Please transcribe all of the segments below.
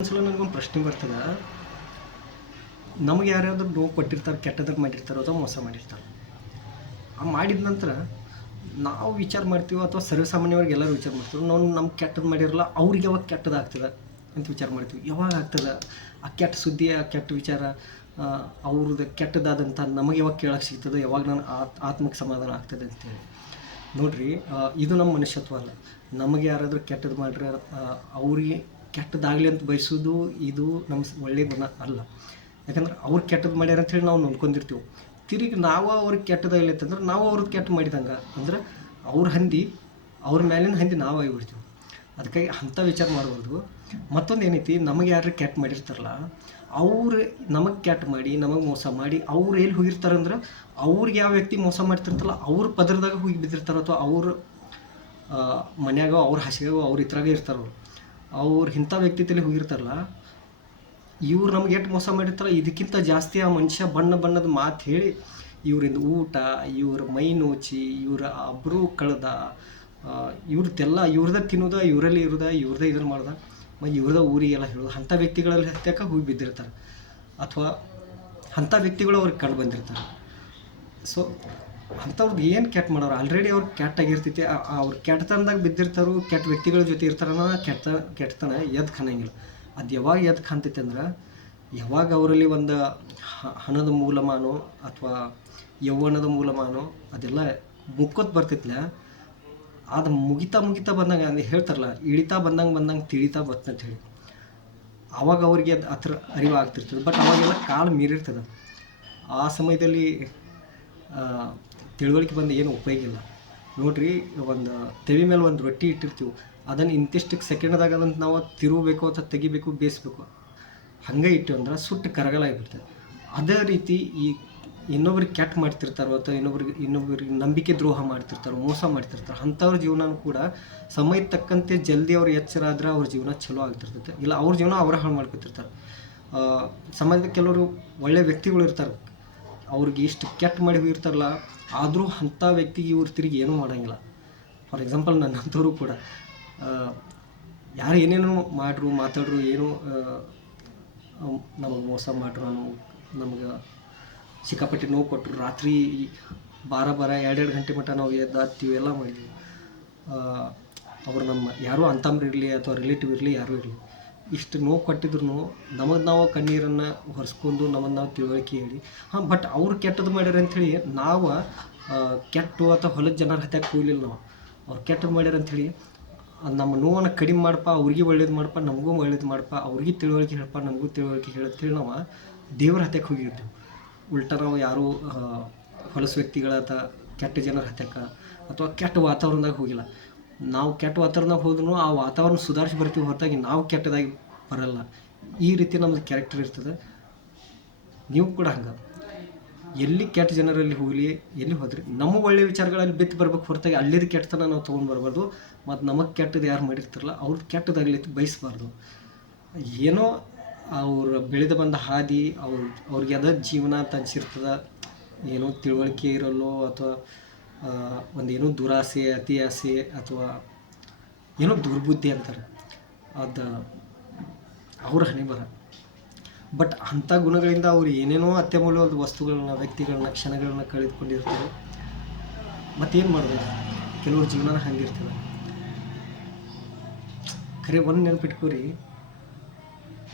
ಒಂದ್ಸಲ ನನಗೊಂದು ಪ್ರಶ್ನೆ ಬರ್ತದೆ. ನಮಗೆ ಯಾರ್ಯಾದ್ರು ನೋವು ಕೊಟ್ಟಿರ್ತಾರೆ, ಕೆಟ್ಟದಾಗ ಮಾಡಿರ್ತಾರೋ ಅಥವಾ ಮೋಸ ಮಾಡಿರ್ತಾರೆ. ಆ ಮಾಡಿದ ನಂತರ ನಾವು ವಿಚಾರ ಮಾಡ್ತೀವೋ ಅಥವಾ ಸರ್ವಸಾಮಾನ್ಯವಾಗಿ ಎಲ್ಲರೂ ವಿಚಾರ ಮಾಡ್ತೀವಿ, ನಾವು ನಮ್ಗೆ ಕೆಟ್ಟದ್ದು ಮಾಡಿರಲ್ಲ ಅವ್ರಿಗೆ ಯಾವಾಗ ಕೆಟ್ಟದಾಗ್ತದೆ ಅಂತ ವಿಚಾರ ಮಾಡ್ತೀವಿ. ಯಾವಾಗ ಆಗ್ತದೆ ಆ ಕೆಟ್ಟ ಸುದ್ದಿ, ಆ ಕೆಟ್ಟ ವಿಚಾರ, ಅವ್ರದ್ದು ಕೆಟ್ಟದಾದಂಥ ನಮಗೆ ಯಾವಾಗ ಕೇಳೋಕ್ಕೆ ಸಿಗ್ತದೆ, ಯಾವಾಗ ನಾನು ಆತ್ಮಕ್ಕೆ ಸಮಾಧಾನ ಆಗ್ತದೆ ಅಂತೇಳಿ. ನೋಡಿರಿ, ಇದು ನಮ್ಮ ಮನುಷ್ಯತ್ವ ಅಲ್ಲ. ನಮಗೆ ಯಾರಾದರೂ ಕೆಟ್ಟದ್ದು ಮಾಡ್ರೆ ಅವ್ರಿಗೆ ಕೆಟ್ಟದಾಗಲಿ ಅಂತ ಬಯಸೋದು ಇದು ನಮ್ಮ ಒಳ್ಳೆಯ ಗುಣ ಅಲ್ಲ. ಯಾಕಂದ್ರೆ ಅವ್ರು ಕೆಟ್ಟದ್ದು ಮಾಡ್ಯಾರ ಅಂಥೇಳಿ ನಾವು ನೋಡ್ಕೊಂಡಿರ್ತೀವಿ. ತಿರುಗಿ ನಾವು ಅವ್ರಿಗೆ ಕೆಟ್ಟದಾಗಲಿ ಅಂತಂದ್ರೆ ನಾವು ಅವ್ರದ್ದು ಕೆಟ್ಟ ಮಾಡಿದಂಗೆ, ಅಂದ್ರೆ ಅವ್ರ ಹಂದಿ ಅವ್ರ ಮೇಲಿನ ಹಂದಿ ನಾವು ಆಗಿಬಿಡ್ತೀವಿ. ಅದಕ್ಕಾಗಿ ಅಂಥ ವಿಚಾರ ಮಾಡ್ಬೋದು. ಮತ್ತೊಂದು ಏನೈತಿ, ನಮಗೆ ಯಾರು ಕೆಟ್ಟ ಮಾಡಿರ್ತಾರಲ್ಲ ಅವ್ರು ನಮಗೆ ಕೆಟ್ಟ ಮಾಡಿ ನಮಗೆ ಮೋಸ ಮಾಡಿ ಅವ್ರು ಎಲ್ಲಿ ಹೋಗಿರ್ತಾರಂದ್ರೆ ಅವ್ರಿಗೆ ಯಾವ ವ್ಯಕ್ತಿ ಮೋಸ ಮಾಡ್ತಿರ್ತಾರಲ್ಲ ಅವ್ರ ಪದರದಾಗ ಹೋಗಿ ಬಿದ್ದಿರ್ತಾರೆ, ಅಥವಾ ಅವ್ರ ಮನ್ಯಾಗ ಅವ್ರ ಹಸಿಗಾಗೋ ಅವ್ರ ಇದ್ರಾಗ ಇರ್ತಾರವ್ರು. ಅವ್ರು ಇಂಥ ವ್ಯಕ್ತಿ ತಲೆ ಹೋಗಿರ್ತಾರಲ್ಲ, ಇವ್ರು ನಮ್ಗೆ ಎಷ್ಟು ಮೋಸ ಮಾಡಿರ್ತಾರ ಇದಕ್ಕಿಂತ ಜಾಸ್ತಿ ಆ ಮನುಷ್ಯ ಬಣ್ಣ ಬಣ್ಣದ ಮಾತು ಹೇಳಿ ಇವರಿಂದ ಊಟ, ಇವ್ರ ಮೈ ನೋಚಿ, ಇವ್ರ ಅಬ್ರು ಕಳೆದ, ಇವ್ರದ್ದೆಲ್ಲ ಇವ್ರದ್ದೇ ತಿನ್ನೋದ, ಇವರಲ್ಲಿ ಇರೋದ, ಇವ್ರದ್ದೇ ಇದನ್ನು ಮಾಡ್ದ, ಮತ್ತು ಇವ್ರದ ಊರಿಗೆಲ್ಲ ಹೇಳೋದು. ಅಂಥ ವ್ಯಕ್ತಿಗಳಲ್ಲಿ ಹತ್ಯಕ್ಕೆ ಹೋಗಿ ಬಿದ್ದಿರ್ತಾರೆ, ಅಥವಾ ಅಂಥ ವ್ಯಕ್ತಿಗಳು ಅವ್ರಿಗೆ ಕಂಡು ಬಂದಿರ್ತಾರೆ. ಸೊ ಅಂಥವ್ರದ್ದು ಏನು ಕೆಟ್ಟ ಮಾಡೋರು, ಆಲ್ರೆಡಿ ಅವ್ರು ಕೆಟ್ಟಾಗಿರ್ತೈತಿ, ಅವ್ರು ಕೆಟ್ಟತನದಾಗ ಬಿದ್ದಿರ್ತಾರೋ, ಕೆಟ್ಟ ವ್ಯಕ್ತಿಗಳ ಜೊತೆ ಇರ್ತಾರನ ಕೆಟ್ಟತನ ಎದ್ದು ಕಾಣಂಗಿಲ್ಲ. ಅದು ಯಾವಾಗ ಎದ್ದು ಕಾಣ್ತೈತೆ ಅಂದ್ರೆ ಯಾವಾಗ ಅವರಲ್ಲಿ ಒಂದು ಹಣದ ಮೂಲಮಾನೋ ಅಥವಾ ಯೌವನದ ಮೂಲಮಾನೋ ಅದೆಲ್ಲ ಮುಕ್ಕೋತ್ ಬರ್ತೈತಿಲ್ಲ, ಅದು ಮುಗಿತಾ ಬಂದಂಗೆ ಅಂದ್ರೆ ಹೇಳ್ತಾರಲ್ಲ, ಇಳಿತಾ ಬಂದಂಗೆ ತಿಳಿತಾ ಬರ್ತಂತ ಹೇಳಿ, ಆವಾಗ ಅವ್ರಿಗೆ ಅದು ಹತ್ರ ಅರಿವು ಆಗ್ತಿರ್ತದೆ. ಬಟ್ ಅವಾಗೆಲ್ಲ ಕಾಲು ಮೀರಿರ್ತದೆ. ಆ ಸಮಯದಲ್ಲಿ ತಿಳುವಳಿಕೆ ಬಂದು ಏನು ಉಪಯೋಗ ಇಲ್ಲ. ನೋಡಿರಿ, ಒಂದು ತೆವಿ ಮೇಲೆ ಒಂದು ರೊಟ್ಟಿ ಇಟ್ಟಿರ್ತೀವಿ, ಅದನ್ನು ಇಂತಿಷ್ಟು ಸೆಕೆಂಡ್ದಾಗ ಅದನ್ನು ನಾವು ತಿರುಗಬೇಕು ಅಥವಾ ತೆಗಿಬೇಕು, ಬೇಯಿಸ್ಬೇಕು. ಹಾಗೆ ಇಟ್ಟು ಅಂದ್ರೆ ಸುಟ್ಟು ಕರಗಲಾಗಿಬಿಡ್ತದೆ. ಅದೇ ರೀತಿ ಈ ಇನ್ನೊಬ್ರಿಗೆ ಕೆಟ್ಟ ಮಾಡ್ತಿರ್ತಾರೋ ಅಥವಾ ಇನ್ನೊಬ್ರಿಗೆ ನಂಬಿಕೆ ದ್ರೋಹ ಮಾಡ್ತಿರ್ತಾರೋ, ಮೋಸ ಮಾಡ್ತಿರ್ತಾರೆ, ಅಂಥವ್ರ ಜೀವನನೂ ಕೂಡ ಸಮಯಕ್ಕೆ ತಕ್ಕಂತೆ ಜಲ್ದಿ ಅವ್ರು ಎಚ್ಚರ ಆದ್ರೆ ಅವ್ರ ಜೀವನ ಚಲೋ ಆಗ್ತಿರ್ತೈತೆ. ಇಲ್ಲ ಅವ್ರ ಜೀವನ ಅವರ ಹಾಳು ಮಾಡ್ಕೊತಿರ್ತಾರೆ. ಸಮಾಜದ ಕೆಲವರು ಒಳ್ಳೆಯ ವ್ಯಕ್ತಿಗಳು ಇರ್ತಾರೆ, ಅವ್ರಿಗೆ ಇಷ್ಟು ಕೆಟ್ಟ ಮಾಡಿ ಹೋಗಿರ್ತಾರಲ್ಲ, ಆದರೂ ಅಂಥ ವ್ಯಕ್ತಿಗೆ ಇವ್ರು ತಿರುಗಿ ಏನೂ ಮಾಡೋಂಗಿಲ್ಲ. ಫಾರ್ ಎಕ್ಸಾಂಪಲ್ ನನ್ನಂಥವ್ರು ಕೂಡ ಯಾರು ಏನೇನೋ ಮಾಡ್ರು ಮಾತಾಡ್ರು, ಏನೋ ನಮಗೆ ಮೋಸ ಮಾಡ್ರು, ನಮ್ಗೆ ಸಿಕ್ಕಾಪಟ್ಟೆ ನೋವು ಕೊಟ್ಟರು, ರಾತ್ರಿ 12-2 ಗಂಟೆ ಮಟ್ಟ ನಾವು ಎದ್ದಾಡ್ತೀವಿ, ಎಲ್ಲ ಮಾಡಿದ್ವಿ. ಅವರು ನಮ್ಮ ಯಾರೂ ಅಂತಂಬ್ರು ಇರಲಿ ಅಥವಾ ರಿಲೇಟಿವ್ ಇರಲಿ, ಯಾರೂ ಇರಲಿ, ಇಷ್ಟು ನೋವು ಕೊಟ್ಟಿದ್ರು ನಮಗೆ ನಾವು ಕಣ್ಣೀರನ್ನು ಹೊರಿಸ್ಕೊಂಡು ನಮಗೆ ನಾವು ತಿಳುವಳಿಕೆ ಹೇಳಿ, ಬಟ್ ಅವ್ರು ಕೆಟ್ಟದ್ದು ಮಾಡ್ಯಾರ ಅಂಥೇಳಿ ನಾವು ಕೆಟ್ಟು ಅಥವಾ ಹೊಲದ ಜನರ ಹತ್ಯಕ್ಕೆ ಹೋಗಲಿಲ್ಲ. ನಾವು ಅವ್ರು ಕೆಟ್ಟದ್ದು ಮಾಡ್ಯಾರ ಅಂಥೇಳಿ ನಮ್ಮ ನೋವನ್ನು ಕಡಿಮೆ ಮಾಡಪ್ಪ, ಅವ್ರಿಗೆ ಒಳ್ಳೇದು ಮಾಡಪ್ಪ, ನಮಗೂ ಒಳ್ಳೇದು ಮಾಡಪ್ಪ, ಅವ್ರಿಗೆ ತಿಳುವಳಿಕೆ ಹೇಳಪ್ಪ, ನಮಗೂ ತಿಳುವಳಿಕೆ ಹೇಳಂತೇಳಿ ನಾವು ದೇವ್ರ ಹತ್ಯಕ್ಕೆ ಹೋಗಿರ್ತೀವಿ. ಉಲ್ಟಾ ನಾವು ಯಾರೂ ಹೊಲಸು ವ್ಯಕ್ತಿಗಳ ಅಥವಾ ಕೆಟ್ಟ ಜನರ ಹತ್ಯಕ್ಕೆ ಅಥವಾ ಕೆಟ್ಟ ವಾತಾವರಣದಾಗ ಹೋಗಿಲ್ಲ. ನಾವು ಕೆಟ್ಟ ವಾತಾವರಣದಾಗ ಹೋದ್ರೂ ಆ ವಾತಾವರಣ ಸುಧಾರಿಸಿ ಬರ್ತೀವಿ ಹೊರತಾಗಿ ನಾವು ಕೆಟ್ಟದಾಗಿ ಬರಲ್ಲ. ಈ ರೀತಿ ನಮ್ಮದು ಕ್ಯಾರೆಕ್ಟರ್ ಇರ್ತದೆ. ನೀವು ಕೂಡ ಹಂಗೆ ಎಲ್ಲಿ ಕೆಟ್ಟ ಜನರಲ್ಲಿ ಹೋಗಲಿ, ಎಲ್ಲಿ ಹೋದ್ರಿ ನಮ್ಮ ಒಳ್ಳೆಯ ವಿಚಾರಗಳಲ್ಲಿ ಬಿತ್ತು ಬರ್ಬೇಕು ಹೊರತಾಗಿ ಅಲ್ಲಿದ್ದು ಕೆಟ್ಟತನ ನಾವು ತೊಗೊಂಡು ಬರಬಾರ್ದು. ಮತ್ತು ನಮಗೆ ಕೆಟ್ಟದ್ದು ಯಾರು ಮಾಡಿರ್ತಾರಲ್ಲ ಅವ್ರದ್ದು ಕೆಟ್ಟದಾಗಲಿ ಬಯಸಬಾರ್ದು. ಏನೋ ಅವ್ರು ಬೆಳೆದು ಬಂದ ಹಾದಿ, ಅವ್ರಿಗೆ ಅದ ಜೀವನ ಅಂತ ಅನಿಸಿರ್ತದೆ, ಏನೋ ತಿಳುವಳಿಕೆ ಇರಲ್ಲೋ ಅಥವಾ ಒಂದೇನೋ ದುರಾಸೆ, ಅತಿ ಆಸೆ ಅಥವಾ ಏನೋ ದುರ್ಬುದ್ಧಿ ಅಂತಾರೆ, ಅದು ಅವ್ರ ಹಣೆ ಬರ. ಬಟ್ ಅಂಥ ಗುಣಗಳಿಂದ ಅವ್ರು ಏನೇನೋ ಅತ್ಯಮೂಲ್ಯವಾದ ವಸ್ತುಗಳನ್ನ, ವ್ಯಕ್ತಿಗಳನ್ನ, ಕ್ಷಣಗಳನ್ನ ಕಳೆದುಕೊಂಡಿರ್ತಾರೆ. ಮತ್ತೇನು ಮಾಡೋದು, ಕೆಲವ್ರ ಜೀವನ ಹಂಗಿರ್ತದೆ. ಖರೆ ಒಂದು ನೆನಪಿಟ್ಕೋರಿ,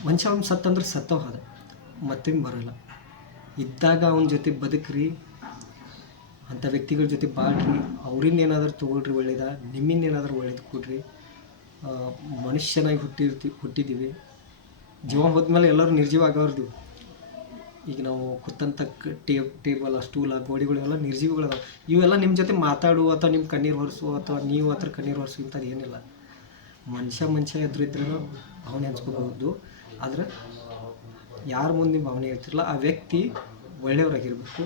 ಮನುಷ್ಯ ಅವ್ನು ಸತ್ತಂದ್ರೆ ಸತ್ತವ ಹೋದ, ಮತ್ತೇನು ಬರೋಲ್ಲ. ಇದ್ದಾಗ ಅವನ ಜೊತೆ ಬದುಕ್ರಿ, ಅಂಥ ವ್ಯಕ್ತಿಗಳ ಜೊತೆ ಬಾಳ್ರಿ, ಅವರಿಂದ ಏನಾದರೂ ತೊಗೊಳ್ರಿ ಒಳ್ಳೇದ, ನಿಮ್ಮಿಂದ ಏನಾದರೂ ಒಳ್ಳೇದು ಕೊಡ್ರಿ. ಮನುಷ್ಯನಾಗಿ ಹುಟ್ಟಿದ್ದೀವಿ, ಜೀವ ಹೋದ್ಮೇಲೆ ಎಲ್ಲರೂ ನಿರ್ಜೀವ ಆಗೋರ್ದು. ಈಗ ನಾವು ಕೂತಂಥ ಟೇಬಲ್, ಸ್ಟೂಲ, ಗೋಡೆಗಳೆಲ್ಲ ನಿರ್ಜೀವಗಳದ. ಇವೆಲ್ಲ ನಿಮ್ಮ ಜೊತೆ ಮಾತಾಡು ಅಥವಾ ನಿಮ್ಮ ಕಣ್ಣೀರು ಹೊರಿಸು ಅಥವಾ ನೀವು ಹತ್ರ ಕಣ್ಣೀರು ಹೊರಿಸು ಇಂಥದ್ದು ಏನಿಲ್ಲ. ಮನುಷ್ಯ ಎದುರಿದ್ರೂ ಭಾವನೆ ಹಂಚ್ಕೋಬಹುದು. ಆದರೆ ಯಾರ ಮುಂದೆ ಭಾವನೆ ಇರ್ತಿರಲ್ಲ ಆ ವ್ಯಕ್ತಿ ಒಳ್ಳೆಯವರಾಗಿರಬೇಕು.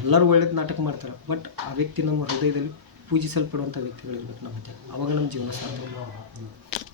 ಎಲ್ಲರೂ ಒಳ್ಳೇದು ನಾಟಕ ಮಾಡ್ತಾರೆ, ಬಟ್ ಆ ವ್ಯಕ್ತಿ ನಮ್ಮ ಹೃದಯದಲ್ಲಿ ಪೂಜಿಸಲ್ಪಡುವಂಥ ವ್ಯಕ್ತಿಗಳಿರ್ಬೇಕು ನಮ್ಮ ಜೊತೆ. ಆವಾಗ ನಮ್ಮ ಜೀವನ ಸಾರ್ಥಕ.